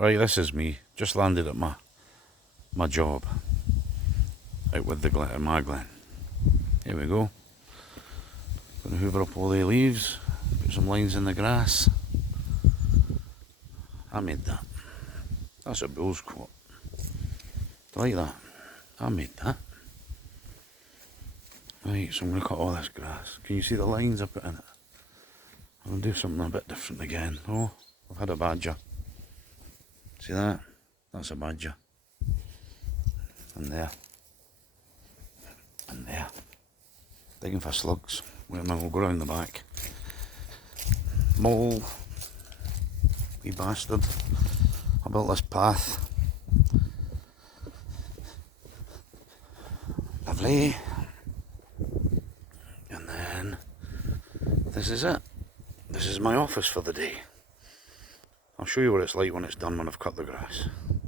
Right, this is me. Just landed at my job out with the glen, my glen. Here we go. Gonna hoover up all the leaves, put some lines in the grass. I made that. That's a bull's quote. Do you like that? I made that. Right, so I'm gonna cut all this grass. Can you see the lines I put in it? I'm gonna do something a bit different again. Oh, I've had a badger. See that? That's a badger. And there. And there. Digging for slugs. Wait a minute, we'll go around the back. Mole. Wee bastard. I built this path. Lovely. And then this is it. This is my office for the day. I'll show you what it's like when it's done when I've cut the grass.